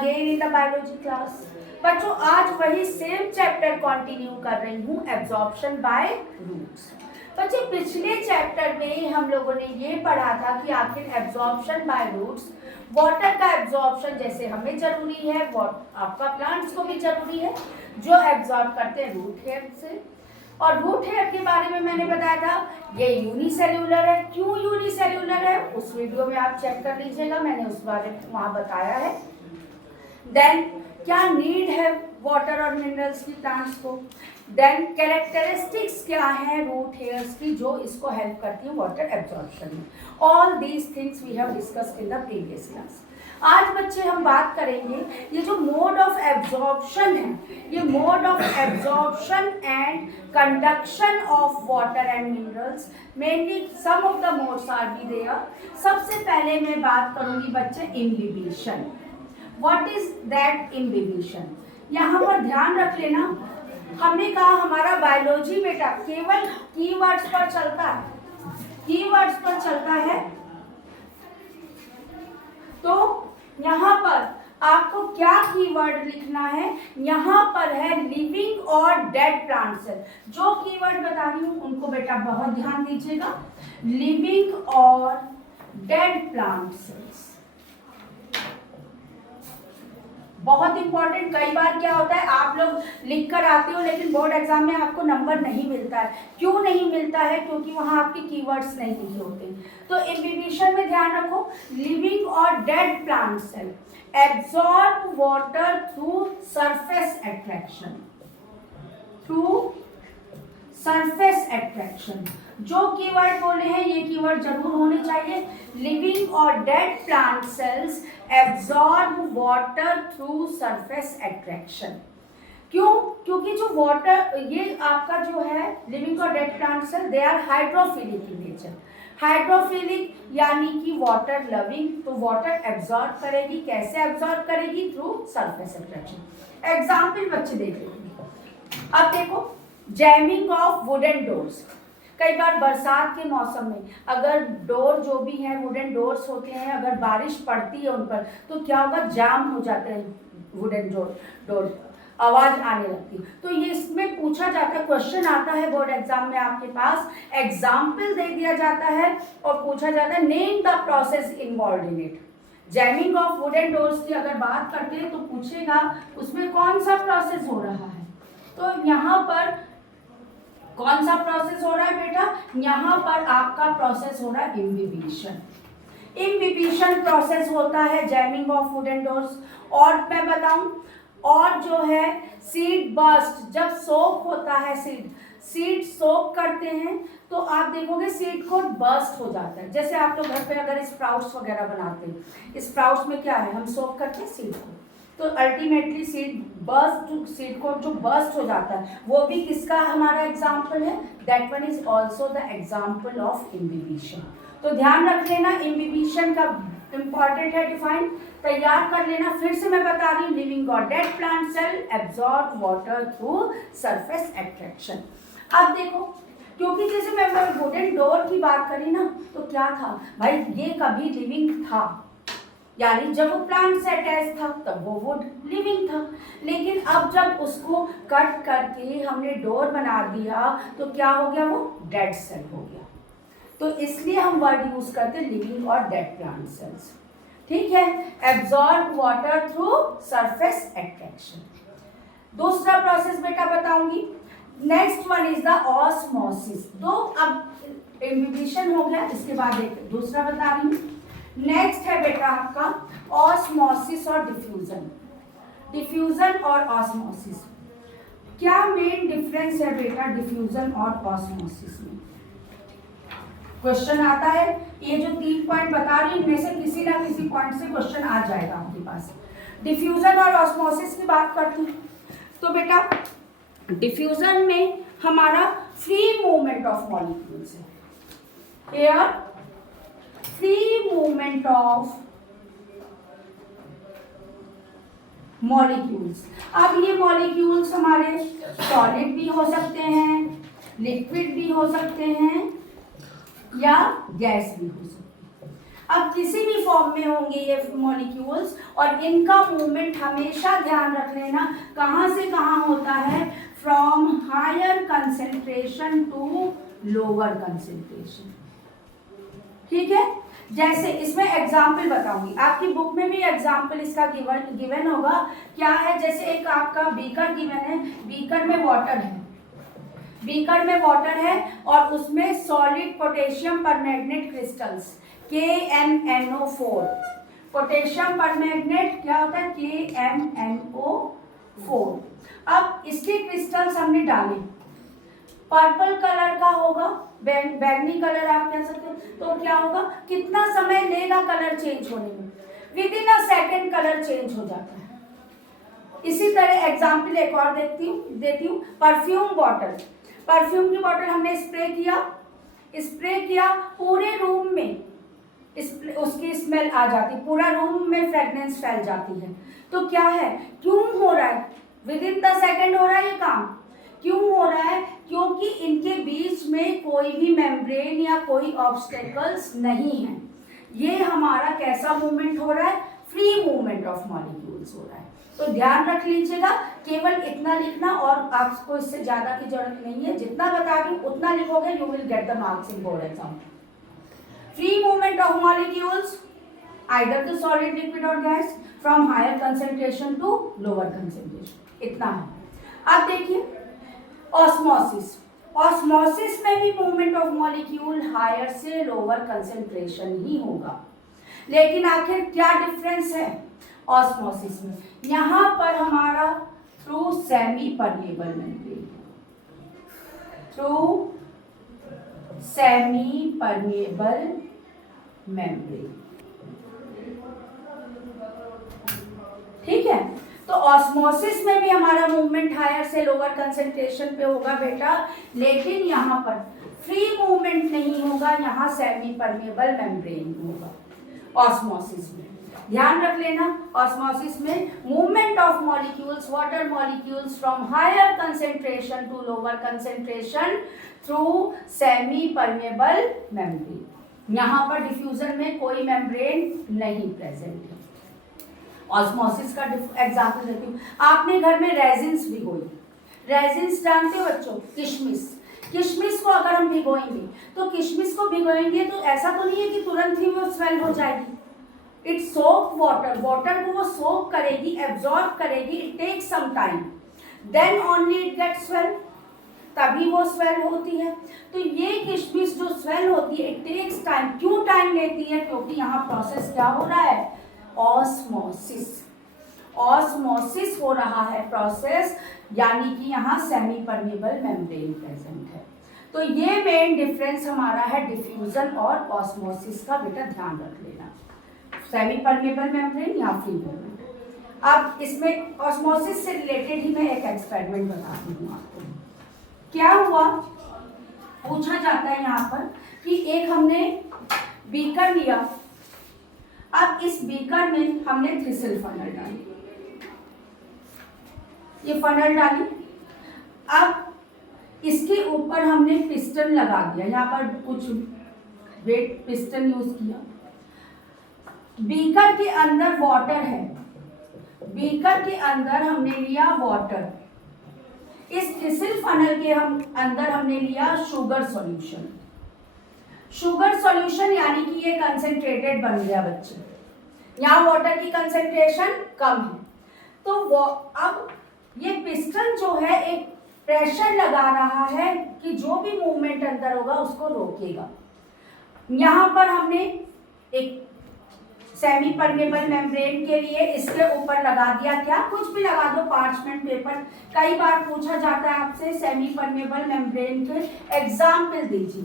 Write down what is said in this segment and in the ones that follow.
Again in the biology class. बच्चों आज वही सेम चैप्टर कंटिन्यू कर रही हूँ, एब्जॉर्प्शन बाय रूट्स। बच्चे पिछले चैप्टर में हम लोगों ने ये पढ़ा था कि आखिर एब्जॉर्प्शन बाय रूट्स, वाटर का एब्जॉर्प्शन जैसे हमें जरूरी है, आपका प्लांट्स को भी जरूरी है, जो एब्जॉर्ब करते हैं रूट हेयर से। और रूट हेयर के बारे में मैंने बताया था ये यूनिसेल्यूलर है। क्यों यूनिसेल्यूलर है उस वीडियो में आप चेक कर लीजिएगा, मैंने उस बारे में वहाँ बताया है। देन क्या नीड है वाटर और मिनरल्स की प्लांट्स को, देन कैरेक्टरिस्टिक्स क्या है रूट हेयर्स की जो इसको हेल्प करती है वाटर एब्जॉर्प्शन में। All these things we have discussed in the previous class. आज बच्चे हम बात करेंगे ये जो मोड ऑफ एब्जॉर्प्शन है, ये mode of absorption and conduction of water and minerals, mainly some of the modes are be there. सबसे पहले मैं बात करूंगी बच्चे imbibition. What is that imbibition? यहाँ पर ध्यान रख लेना, हमने कहा हमारा बायोलॉजी बेटा केवल कीवर्ड्स पर चलता है, कीवर्ड्स पर चलता है। तो यहाँ पर आपको क्या कीवर्ड लिखना है, यहाँ पर है लिविंग और डेड प्लांट सेल। जो कीवर्ड बता रही हूँ उनको बेटा बहुत ध्यान दीजिएगा, लिविंग और डेड प्लांट सेल्स बहुत इंपॉर्टेंट। कई बार क्या होता है आप लोग लिख कर आते हो लेकिन बोर्ड एग्जाम में आपको नंबर नहीं मिलता है। क्यों नहीं मिलता है? क्योंकि वहाँ आपके कीवर्ड्स नहीं लिखे होते। तो इम्बिबिशन में ध्यान रखो, लिविंग और dead plant cell absorb water through surface attraction, through surface attraction. जो कीवर्ड बोले हैं ये कीवर्ड जरूर होने चाहिए। लिविंग और dead plant cells absorb water through surface attraction. क्यों? क्योंकि जो वाटर, ये आपका जो है लिविंग और dead plant cell, they are hydrophilic in nature. Hydrophilic यानी कि वाटर लविंग, तो वाटर एब्जॉर्ब करेगी। कैसे एब्जॉर्ब करेगी? Through surface attraction. एग्जाम्पल बच्चे देख लेंगे। अब देखो, जैमिंग ऑफ वुडन डोर्स। कई बार बरसात के मौसम में अगर डोर जो भी है वुडन डोर्स होते हैं, अगर बारिश पड़ती है उन पर तो क्या होगा, जाम हो जाते हैं वुडन डोर, आवाज आने लगती। तो ये इसमें पूछा जाता है, क्वेश्चन आता है बोर्ड एग्जाम में आपके पास, एग्जाम्पल दे दिया जाता है और पूछा जाता है name the process involve in it. Jamming of wooden doors की अगर बात करते हैं तो पूछेगा उसमें कौन सा प्रोसेस हो रहा है। तो यहाँ पर कौन सा प्रोसेस हो रहा है बेटा? यहाँ पर आपका प्रोसेस हो रहा है इम्बिबिशन। इम्बिबिशन प्रोसेस होता है जैमिंग ऑफ वुडन डोर्स। और मैं बताऊं, और जो है सीड बर्स्ट, जब सोक होता है सीड सोक करते हैं तो आप देखोगे सीड को बर्स्ट हो जाता है। जैसे आप लोग घर पे अगर स्प्राउट्स वगैरह बनाते हैं, स्प्राउट्स में क्या है, हम सोक करते हैं सीड को, तो अल्टीमेटली सीड को जो बर्स्ट हो जाता है वो भी किसका हमारा एग्जाम्पल है? That one is also the example of imbibition. तो ध्यान रख लेना, इम्बिबिशन का इंपॉर्टेंट है डिफाइन, तैयार कर लेना। फिर से मैं बता रही हूँ, लिविंग और dead plant cell absorb water through surface attraction. अब देखो, क्योंकि जैसे मैं वुडन डोर की बात करी ना, तो क्या था भाई, ये कभी लिविंग था, यानी जब वो प्लांट से अटैच था तब वो वुड लिविंग था। लेकिन अब जब उसको कट करके हमने डोर बना दिया तो क्या हो गया, वो डेड सेल हो गया। तो इसलिए हम वर्ड यूज करते हैं लिविंग और डेड प्लांट सेल्स। ठीक है, absorb water through surface attraction. दूसरा प्रोसेस बेटा बताऊंगी, next one is the osmosis. दो अब इम्बिबिशन हो गया, इसके बाद एक दूसरा बता रही हूँ। नेक्स्ट है बेटा आपका ऑस्मोसिस और डिफ्यूजन। डिफ्यूजन और ऑस्मोसिस, क्या मेन डिफरेंस है बेटा डिफ्यूजन और ऑस्मोसिस में? क्वेश्चन आता है, ये जो 3 पॉइंट बता रही हूँ इनमें से किसी ना किसी पॉइंट से क्वेश्चन आ जाएगा आपके पास। डिफ्यूजन और ऑस्मोसिस की बात करती हूँ तो बेटा डिफ्यूजन में हमारा फ्री मूवमेंट ऑफ मॉलिक्यूल्स है। Air free movement of molecules. अब ये मॉलिक्यूल्स हमारे सॉलिड भी हो सकते हैं, लिक्विड भी हो सकते हैं या गैस भी हो सकते हैं। अब किसी भी फॉर्म में होंगे ये मॉलिक्यूल्स, और इनका मूवमेंट हमेशा ध्यान रख लेना कहाँ से कहाँ होता है, from higher concentration to lower concentration. ठीक है, जैसे इसमें एग्जाम्पल बताऊंगी, आपकी बुक में भी एग्जाम्पल इसका गिवन होगा। क्या है, जैसे एक आपका बीकर गिवन है, बीकर में वाटर है, बीकर में वाटर है और उसमें solid potassium permanganate crystals KMnO4, potassium permanganate क्या होता है KMnO4। अब इसके क्रिस्टल्स हमने डाले, पर्पल कलर का होगा, बैंगनी कलर आप कह सकते हो, तो क्या होगा, कितना समय लेगा कलर चेंज होने में, with in a second colour change हो जाता है। इसी तरह एग्जाम्पल एक और देती हूँ, परफ्यूम बॉटल, परफ्यूम की बॉटल हमने स्प्रे किया पूरे रूम में उसकी स्मेल आ जाती, पूरा रूम में फ्रेगनेंस फैल जाती है। तो क्या है, क्यों हो रहा है, विद इन द सेकेंड हो रहा है ये काम, क्यों हो रहा है, क्योंकि इनके बीच में कोई भी मेम्ब्रेन या कोई ऑब्स्टेकल्स नहीं है। ये हमारा कैसा मूवमेंट हो रहा है, फ्री मूवमेंट ऑफ मॉलिक्यूल्स हो रहा है। तो ध्यान रख लीजिएगा, केवल इतना लिखना और आपको इससे ज्यादा की जरूरत नहीं है, जितना बता दूं उतना लिखोगे, you will get the marks in board exam. Free movement of molecules either to solid, liquid और gas, from higher concentration to lower concentration, इतना है। अब देखिए ऑस्मोसिस, ऑस्मोसिस में भी मूवमेंट ऑफ मॉलिक्यूल हायर से लोअर कंसेंट्रेशन ही होगा, लेकिन आखिर क्या डिफरेंस है ऑस्मोसिस में, यहाँ पर हमारा through semi permeable membrane, through semi permeable membrane, ठीक है। तो ऑस्मोसिस में भी हमारा मूवमेंट हायर से लोअर कंसेंट्रेशन पे होगा बेटा, लेकिन यहाँ पर फ्री मूवमेंट नहीं होगा, यहाँ सेमी परमेबल मेम्ब्रेन होगा ऑस्मोसिस में। ध्यान रख लेना, ऑस्मोसिस में movement of molecules, water molecules from higher concentration to lower concentration through semi permeable membrane. यहाँ पर डिफ्यूजन में कोई मेम्ब्रेन नहीं प्रेजेंट है। ऑस्मोसिस का एग्जाम्पल देती हूँ, आपने घर में रेजिन्स भिगोई, रेजिन्स जानते हो बच्चों, किशमिश, किशमिश को अगर हम भिगोएंगे तो किशमिश को भिगोएंगे तो ऐसा तो नहीं है कि तुरंत ही वो स्वेल हो जाएगी, इट सोक वाटर, वाटर को वो सोक करेगी, एब्जॉर्ब करेगी, it takes some time, then only it gets swell, तभी वो स्वेल होती है। तो ये किशमिश जो स्वेल होती है, इट टेक्स टाइम, क्यों टाइम लेती है, क्योंकि यहाँ प्रोसेस क्या हो रहा है, ऑस्मोसिस, ऑस्मोसिस हो रहा है प्रोसेस, यानी कि यहाँ सेमी परमेबल मेम्ब्रेन प्रेजेंट है। तो ये मेन डिफरेंस हमारा है डिफ्यूजन और ऑस्मोसिस का, बेटा ध्यान रख लेना, सेमी परमेबल मेम्ब्रेन या फ्री मूवमेंट। अब इसमें ऑस्मोसिस से रिलेटेड ही मैं एक एक्सपेरिमेंट बताती हूँ आपको। क्या हुआ, पूछा जाता है यहाँ पर कि एक हमने बीकर लिया, अब इस बीकर में हमने थ्रिसल फनल डाली, ये फनल डाली, अब इसके ऊपर हमने पिस्टन लगा दिया, यहाँ पर कुछ वेट पिस्टन यूज किया, बीकर के अंदर वाटर है, बीकर के अंदर हमने लिया वाटर, इस थ्रिसल फनल के अंदर हमने लिया शुगर सॉल्यूशन, शुगर सॉल्यूशन यानी कि ये कंसेंट्रेटेड बन गया बच्चे, यहाँ वाटर की कंसेंट्रेशन कम है, तो वो अब ये पिस्टन जो है एक प्रेशर लगा रहा है कि जो भी मूवमेंट अंदर होगा उसको रोकेगा। यहाँ पर हमने एक सेमी परमेबल मेम्ब्रेन के लिए इसके ऊपर लगा दिया, क्या कुछ भी लगा दो, पार्चमेंट पेपर, कई बार पूछा जाता है आपसे सेमी परमेबल मेम्ब्रेन के एग्जाम्पल दीजिए,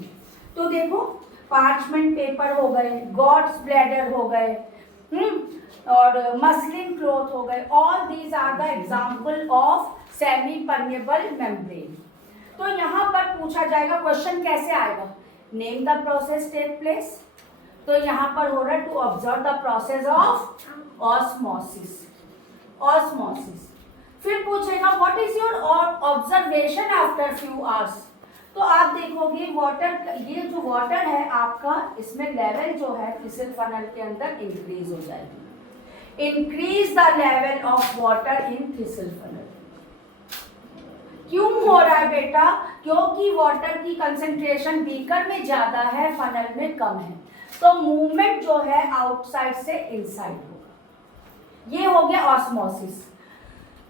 तो देखो पार्चमेंट पेपर हो गए, गॉड्स ब्लैडर हो गए, और मसलिन क्लॉथ हो गए, all these are the example of semi permeable membrane. तो यहाँ पर पूछा जाएगा, क्वेश्चन कैसे आएगा, name the process take place, तो यहाँ पर हो रहा है to observe the process of osmosis, osmosis. फिर पूछेगा what is your observation after few hours, तो आप देखोगे वाटर, ये जो वाटर है आपका, इसमें लेवल जो है थिसल फनल के अंदर इंक्रीज हो जाएगी। Increase the level of water in thistle funnel. क्यों हो रहा है बेटा? क्योंकि वाटर की कंसंट्रेशन बीकर में ज्यादा है, फनल में कम है, तो मूवमेंट जो है आउटसाइड से इनसाइड होगा। ये हो गया ऑस्मोसिस।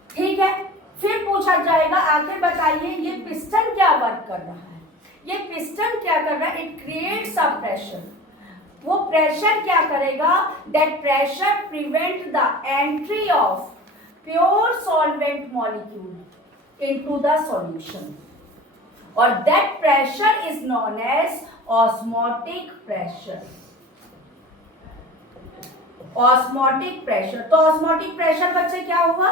ठीक है, फिर पूछा जाएगा आखिर बताइए ये पिस्टन क्या वर्क कर रहा है? ये पिस्टन क्या कर रहा है? It creates a pressure. वो प्रेशर क्या करेगा? That pressure prevent the entry of pure solvent molecule into the solution, or that pressure is known as osmotic pressure. Osmotic pressure, तो osmotic pressure बच्चे क्या हुआ?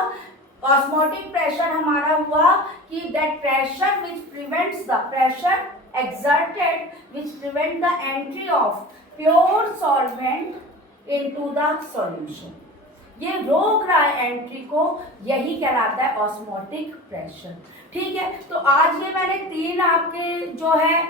Osmotic pressure हमारा हुआ कि that pressure which prevents the pressure exerted which prevent the entry of pure solvent into the solution. ये रोक रहा है एंट्री को, यही कहलाता है ऑस्मोटिक प्रेशर। ठीक है, तो आज ये मैंने 3 आपके जो है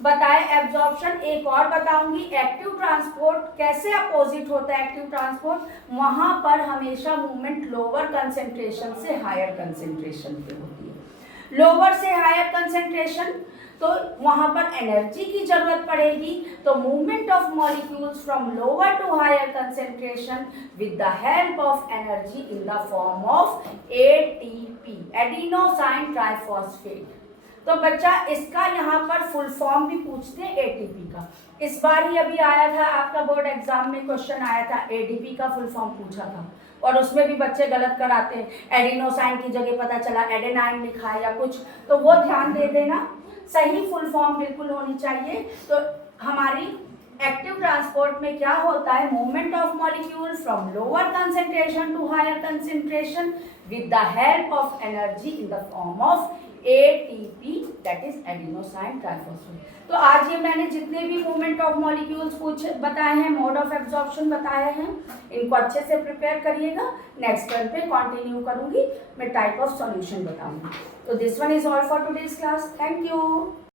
बताए एब्जॉर्प्शन। एक और बताऊंगी, एक्टिव ट्रांसपोर्ट कैसे अपोजिट होता है। एक्टिव ट्रांसपोर्ट वहां पर हमेशा मूवमेंट लोअर कंसेंट्रेशन से हायर कंसेंट्रेशन पे होती है। लोअर से हायर कंसेंट्रेशन, तो वहां पर एनर्जी की जरूरत पड़ेगी, तो movement of molecules from lower to higher concentration with the help of energy in the form of ATP, adenosine triphosphate. तो बच्चा इसका यहाँ पर फुल फॉर्म भी पूछते हैं एटीपी का। इस बार ही अभी आया था आपका बोर्ड एग्जाम में क्वेश्चन आया था, एडीपी का फुल फॉर्म पूछा था, और उसमें भी बच्चे गलत कराते हैं। एडिनोसाइन की जगह पता चला एडेनाइन लिखा है या कुछ, तो वो ध्यान दे देना, सही फुल फॉर्म बिल्कुल होनी चाहिए। तो हमारी एक्टिव ट्रांसपोर्ट में क्या होता है? Movement of molecule from lower concentration to higher concentration with the help of energy in the form of ATP, that is adenosine triphosphate. तो आज ये मैंने जितने भी मूवमेंट ऑफ मॉलिक्यूल्स बताए हैं, मोड ऑफ एब्जॉर्प्शन बताए हैं, इनको अच्छे से प्रिपेयर करिएगा। नेक्स्ट टर्न पे कंटिन्यू करूंगी, मैं टाइप ऑफ सॉल्यूशन बताऊंगी। तो this one is all for today's class. Thank you.